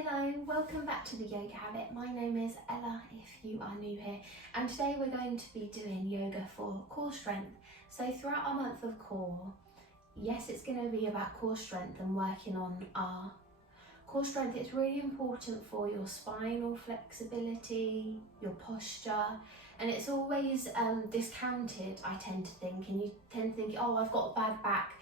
Hello, welcome back to the Yoga Habit. My name is Ella if you are new here, and today we're going to be doing yoga for core strength. So throughout our month of core, yes, it's going to be about core strength and working on our core strength. It's really important for your spinal flexibility, your posture, and it's always discounted, I tend to think, and you tend to think, oh, I've got a bad back,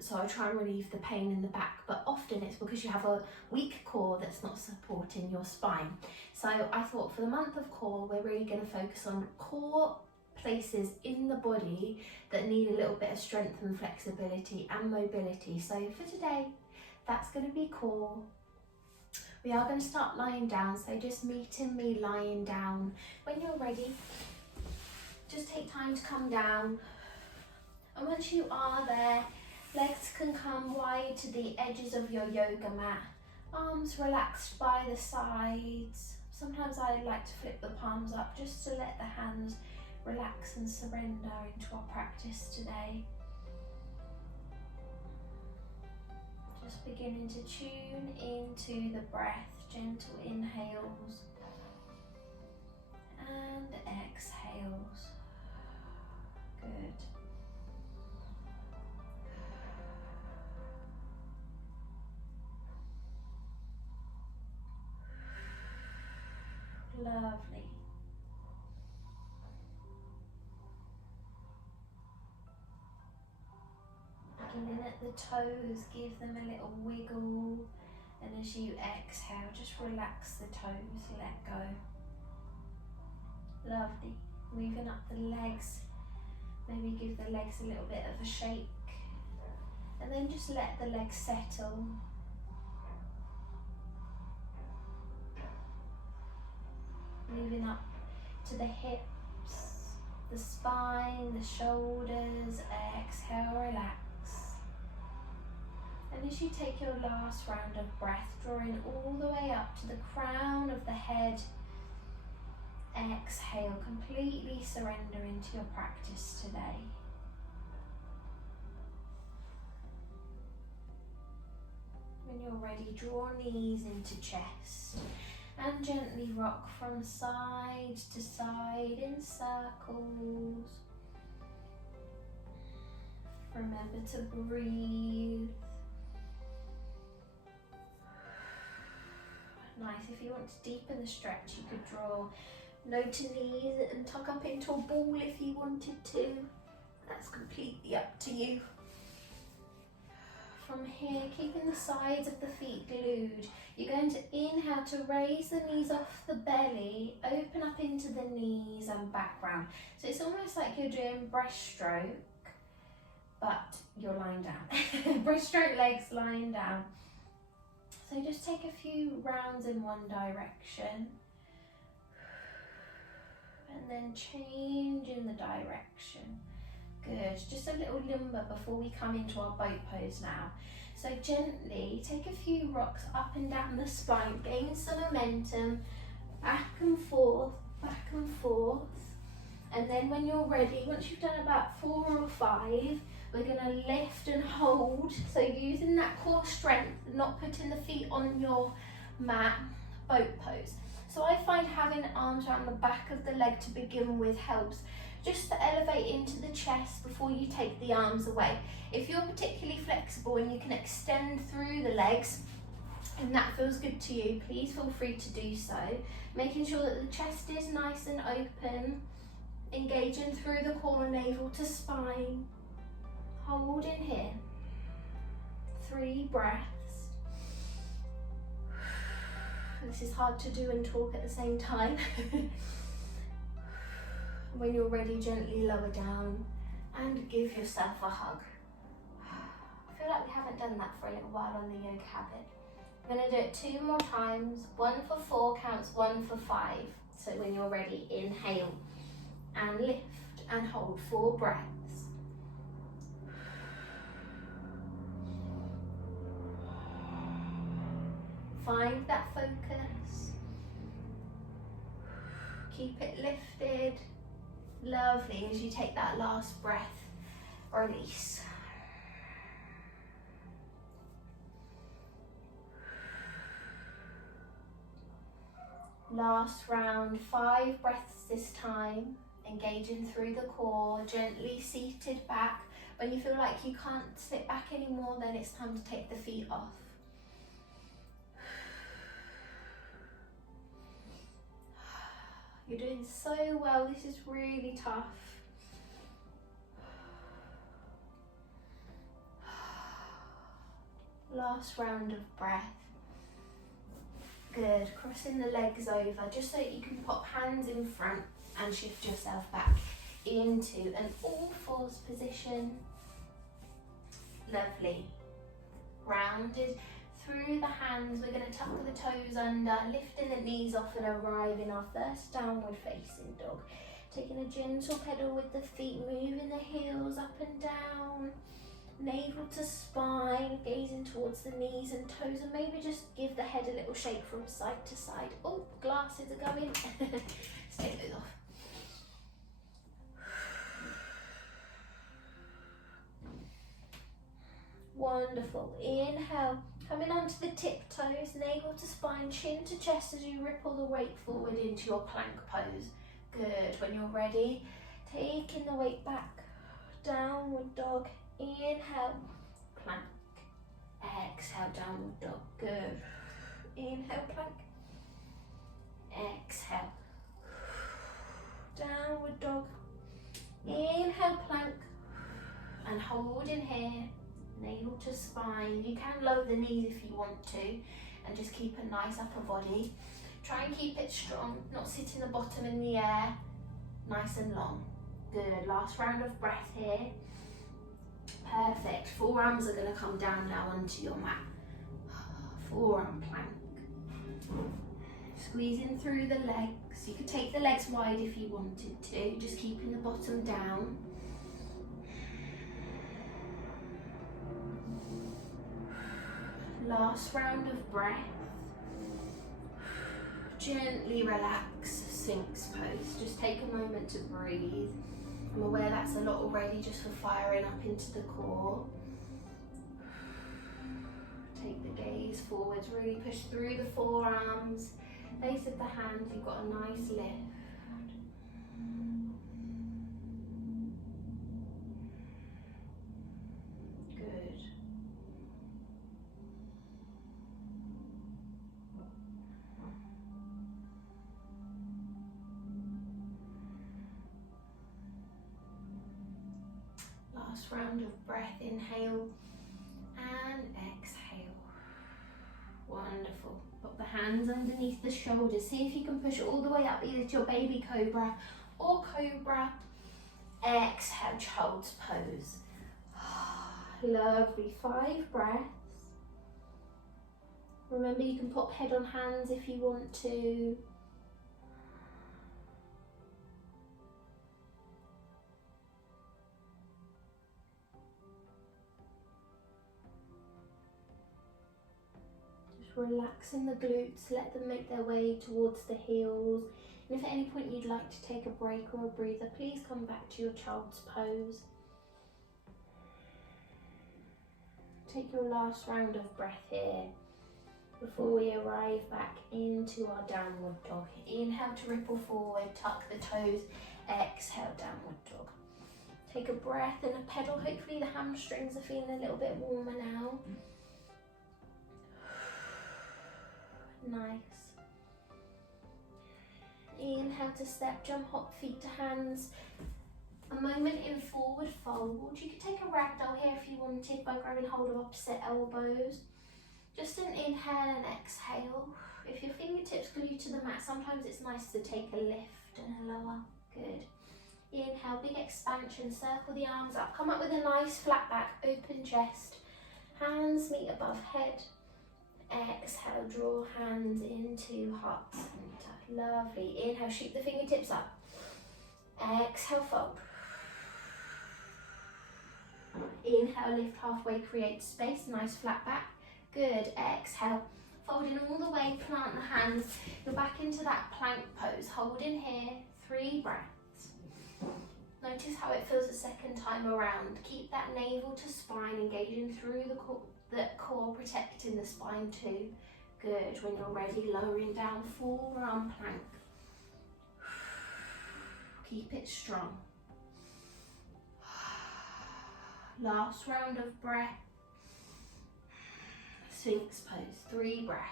so I try and relieve the pain in the back, but often it's because you have a weak core that's not supporting your spine. So I thought for the month of core, we're really going to focus on core places in the body that need a little bit of strength and flexibility and mobility. So for today, that's going to be core. We are going to start lying down, so just meeting me lying down. When you're ready, just take time to come down. And once you are there, legs can come wide to the edges of your yoga mat. Arms relaxed by the sides. Sometimes I like to flip the palms up just to let the hands relax and surrender into our practice today. Just beginning to tune into the breath, gentle inhales and exhales. Good. Lovely. Beginning at the toes, give them a little wiggle, and as you exhale, just relax the toes, let go. Lovely. Moving up the legs, maybe give the legs a little bit of a shake, and then just let the legs settle. Moving up to the hips, the spine, the shoulders, exhale, relax. And as you take your last round of breath, drawing all the way up to the crown of the head, exhale, completely surrender into your practice today. When you're ready, draw knees into chest and gently rock from side to side in circles. Remember to breathe. Nice. If you want to deepen the stretch, you could draw no to knees and tuck up into a ball if you wanted to. That's completely up to you. From here, keeping the sides of the feet glued, you're going to inhale to raise the knees off the belly, open up into the knees and back round. So it's almost like you're doing breaststroke, but you're lying down. Breaststroke legs lying down. So just take a few rounds in one direction and then change in the direction. Good, just a little limber before we come into our boat pose now. So gently take a few rocks up and down the spine, gain some momentum, back and forth, and then when you're ready, once you've done about 4 or 5, we're going to lift and hold, so using that core strength, not putting the feet on your mat, boat pose. So I find having arms around the back of the leg to begin with helps, just to elevate into the chest before you take the arms away. If you're particularly flexible and you can extend through the legs, and that feels good to you, please feel free to do so. Making sure that the chest is nice and open, engaging through the core, navel to spine. Hold in here. 3 breaths. This is hard to do and talk at the same time. When you're ready, gently lower down and give yourself a hug. I feel like we haven't done that for a little while on the Yoga Habit. We're going to do it 2 more times. 1 for 4 counts, 1 for 5. So when you're ready, inhale and lift and hold 4 breaths. Find that focus. Keep it lifted. Lovely. As you take that last breath, release. Last round, 5 breaths this time, engaging through the core, gently seated back. When you feel like you can't sit back anymore, then it's time to take the feet off. You're doing so well, this is really tough. Last round of breath. Good, crossing the legs over, just so you can pop hands in front and shift yourself back into an all fours position. Lovely. Rounded through the hands, we're going to tuck the toes under, lifting the knees off and arrive in our first downward facing dog. Taking a gentle pedal with the feet, moving the heels up and down. Navel to spine, gazing towards the knees and toes, and maybe just give the head a little shake from side to side. Oh, glasses are going. Let's take those off. Wonderful. Inhale, coming onto the tiptoes, navel to spine, chin to chest as you ripple the weight forward into your plank pose. Good. When you're ready, taking the weight back, downward dog. Inhale, plank. Exhale, downward dog. Good. Inhale, plank. Exhale. Downward dog. Inhale, plank. And hold in here. Navel to spine. You can lower the knees if you want to, and just keep a nice upper body. Try and keep it strong, not sitting the bottom in the air. Nice and long. Good. Last round of breath here. Perfect. Forearms are going to come down now onto your mat. Forearm plank. Squeezing through the legs. You could take the legs wide if you wanted to, just keeping the bottom down. Last round of breath. Gently relax, Sphinx pose. Just take a moment to breathe. I'm aware that's a lot already just for firing up into the core. Take the gaze forwards, really push through the forearms, base of the hands, you've got a nice lift. Good. Last round of breath, inhale and exhale. Wonderful. Put the hands underneath the shoulders. See if you can push all the way up either to your baby cobra or cobra. Exhale, child's pose. Lovely. 5 breaths. Remember, you can pop head on hands if you want to. Relaxing the glutes, let them make their way towards the heels. And if at any point you'd like to take a break or a breather, please come back to your child's pose. Take your last round of breath here before we arrive back into our downward dog. Inhale to ripple forward, tuck the toes, exhale, downward dog. Take a breath and a pedal. Hopefully the hamstrings are feeling a little bit warmer now. Nice. Inhale to step, jump, hop, feet to hands. A moment in forward fold. You could take a ragdoll here if you wanted by grabbing hold of opposite elbows. Just an inhale and exhale. If your fingertips glue to the mat, sometimes it's nice to take a lift and a lower. Good. Inhale, big expansion, circle the arms up. Come up with a nice flat back, open chest. Hands meet above head. Exhale, draw hands into heart center. Lovely. Inhale, shoot the fingertips up. Exhale, fold. Inhale, lift halfway, create space. Nice flat back. Good. Exhale, folding all the way, plant the hands. You're back into that plank pose. Hold in here. 3 breaths. Notice how it feels the second time around. Keep that navel to spine, engaging through the core, protecting the spine too. Good. When you're ready, lowering down, forearm plank. Keep it strong. Last round of breath. Sphinx pose, 3 breaths.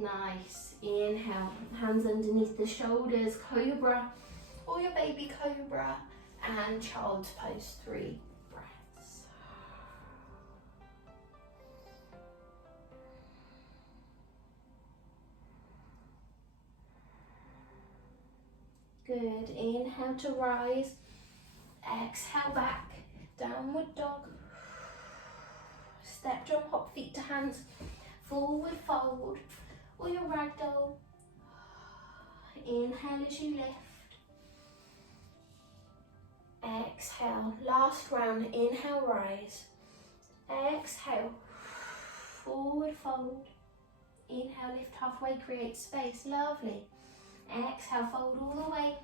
Nice. Inhale, hands underneath the shoulders, cobra, or your baby cobra, and child's pose, 3 breaths. Good. Inhale to rise. Exhale back. Downward dog. Step, jump, hop, feet to hands. Forward fold. Or your ragdoll. Inhale as you lift. Exhale. Last round. Inhale, rise. Exhale. Forward fold. Inhale, lift halfway, create space. Lovely. Exhale, fold all the way.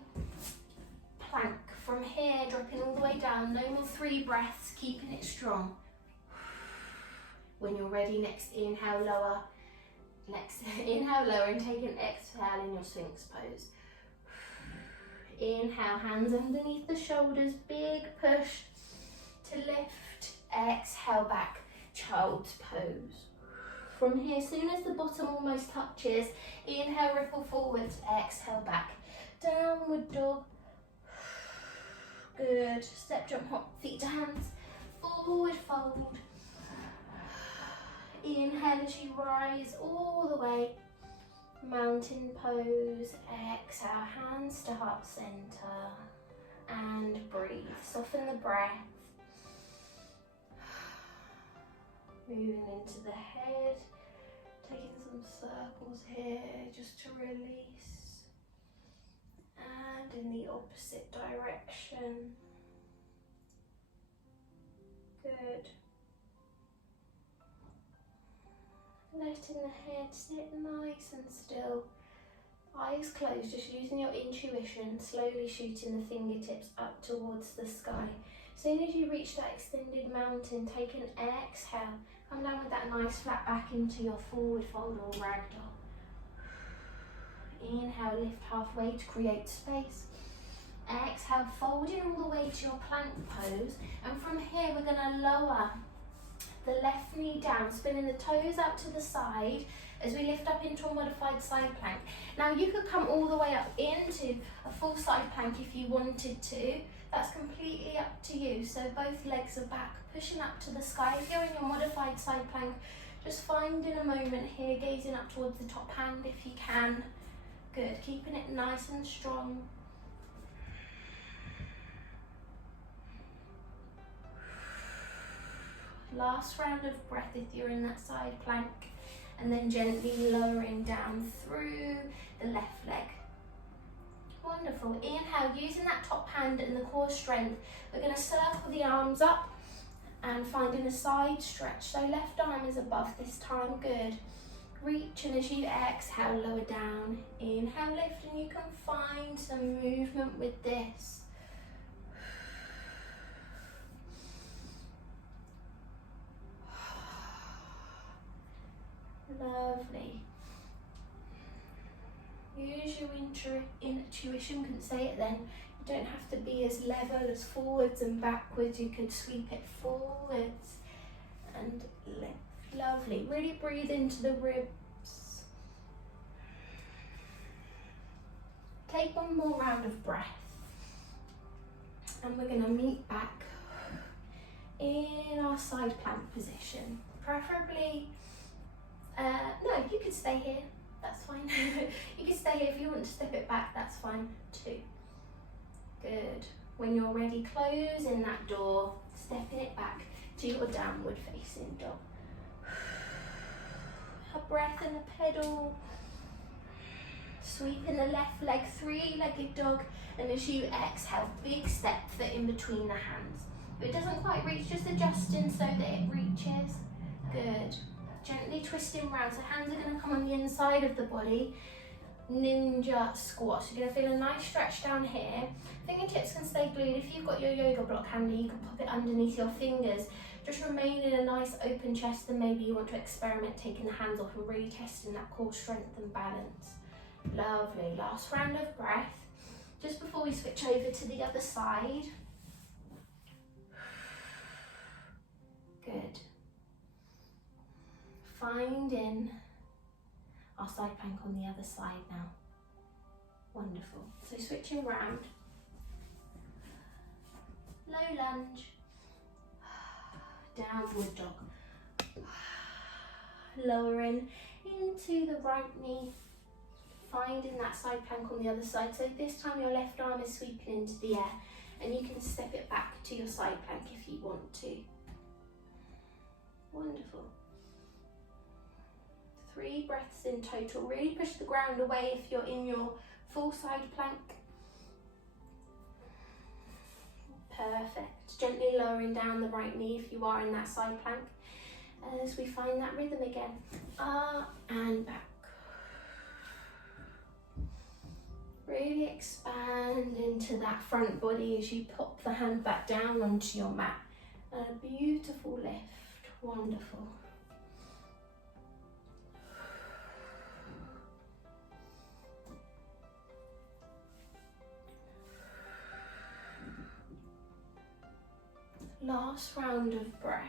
Plank. From here, dropping all the way down. No more 3 breaths, keeping it strong. When you're ready, next inhale, lower. Next inhale, lower, and take an exhale in your Sphinx pose. Inhale, hands underneath the shoulders, big push to lift. Exhale back, child's pose. From here, soon as the bottom almost touches, inhale, ripple forwards, exhale back. Downward dog. Good. Step, jump, hop, feet to hands. Forward fold. Inhale as you rise all the way. Mountain pose. Exhale, hands to heart center. And breathe. Soften the breath. Moving into the head. Taking some circles here just to release. And in the opposite direction. Good. Letting the head sit nice and still. Eyes closed, just using your intuition, slowly shooting the fingertips up towards the sky. As soon as you reach that extended mountain, take an exhale. Come down with that nice flat back into your forward fold or ragdoll. Inhale, lift halfway to create space. Exhale, folding all the way to your plank pose. And from here, we're going to lower the left knee down, spinning the toes out to the side as we lift up into a modified side plank. Now you could come all the way up into a full side plank if you wanted to. That's completely up to you. So both legs are back, pushing up to the sky. If you're in your modified side plank, just finding a moment here, gazing up towards the top hand if you can. Good, keeping it nice and strong. Last round of breath if you're in that side plank, and then gently lowering down through the left leg. Wonderful. Inhale, using that top hand and the core strength, we're going to circle the arms up and finding a side stretch. So left arm is above this time. Good. Reach, and as you exhale, lower down. Inhale, lift, and you can find some movement with this. Lovely. Use your intuition, couldn't say it then. You don't have to be as level as forwards and backwards. You could sweep it forwards and lift. Lovely. Really breathe into the ribs. Take one more round of breath. And we're going to meet back in our side plank position. Preferably, no, you could stay here. That's fine. You can stay here. If you want to step it back, that's fine too. Good. When you're ready, closing that door, stepping it back to your downward facing dog. A breath and a pedal. Sweeping the left leg, 3-legged dog. And as you exhale, big step foot in between the hands. If it doesn't quite reach, just adjusting so that it reaches. Good. Gently twisting round, so hands are going to come on the inside of the body. ninja squats. You're going to feel a nice stretch down here. Fingertips can stay glued. If you've got your yoga block handy, you can pop it underneath your fingers. Just remain in a nice open chest, and maybe you want to experiment taking the hands off and really testing that core strength and balance. Lovely. Last round of breath. Just before we switch over to the other side. Good. Finding our side plank on the other side now. Wonderful. So switching round. Low lunge. Downward dog. Lowering into the right knee. Finding that side plank on the other side. So this time your left arm is sweeping into the air, and you can step it back to your side plank if you want to. Wonderful. 3 breaths in total. Really push the ground away if you're in your full side plank. Perfect. Gently lowering down the right knee if you are in that side plank. As we find that rhythm again. Up and back. Really expand into that front body as you pop the hand back down onto your mat. And a beautiful lift. Wonderful. Last round of breath.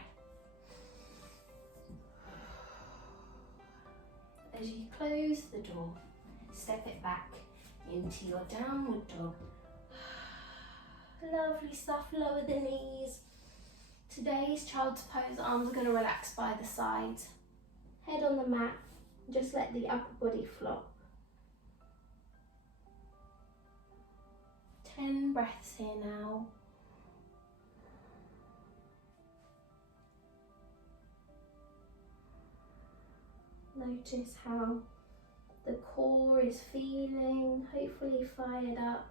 As you close the door, step it back into your downward dog. Lovely stuff, lower the knees. Today's child's pose, arms are going to relax by the sides. Head on the mat, just let the upper body flop. 10 breaths here now. Notice how the core is feeling, hopefully fired up,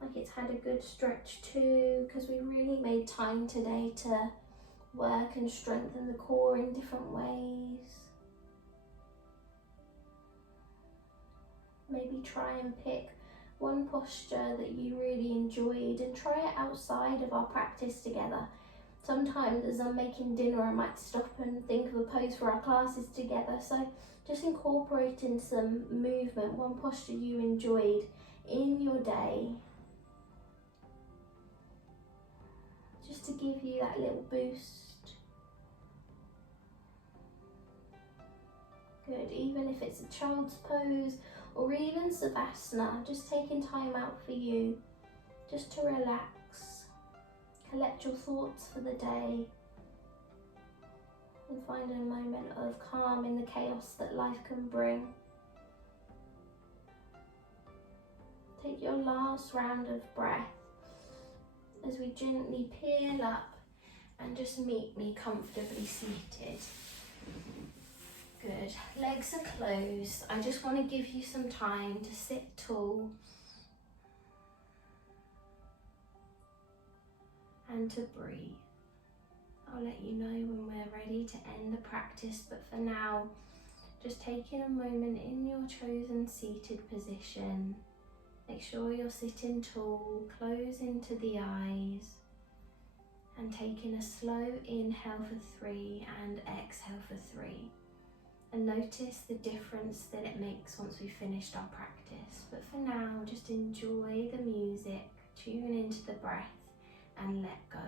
like it's had a good stretch too, because we really made time today to work and strengthen the core in different ways. Maybe try and pick one posture that you really enjoyed and try it outside of our practice together. Sometimes as I'm making dinner, I might stop and think of a pose for our classes together. So just incorporating some movement, one posture you enjoyed in your day, just to give you that little boost. Good, even if it's a child's pose or even Savasana, just taking time out for you, just to relax. Collect your thoughts for the day and find a moment of calm in the chaos that life can bring. Take your last round of breath as we gently peel up and just meet me comfortably seated. Good. Legs are closed. I just want to give you some time to sit tall and to breathe. I'll let you know when we're ready to end the practice, but for now, just taking a moment in your chosen seated position. Make sure you're sitting tall, close into the eyes, and taking a slow inhale for 3 and exhale for 3. And notice the difference that it makes once we've finished our practice. But for now, just enjoy the music, tune into the breath, and let go.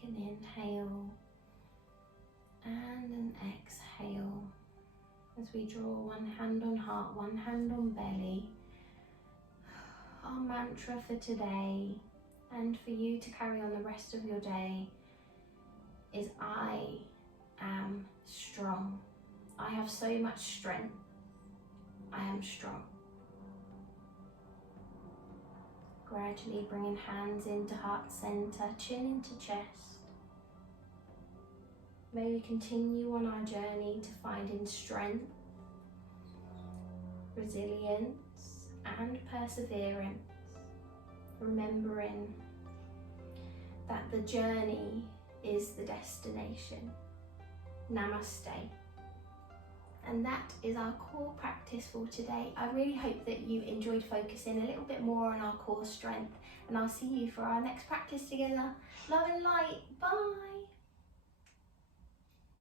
Take an inhale and an exhale as we draw one hand on heart, one hand on belly. Our mantra for today and for you to carry on the rest of your day is I am strong. I have so much strength. I am strong. Gradually bringing hands into heart center, chin into chest. May we continue on our journey to finding strength, resilience and perseverance, remembering that the journey is the destination. Namaste. And that is our core practice for today. I really hope that you enjoyed focusing a little bit more on our core strength, and I'll see you for our next practice together. Love and light. Bye.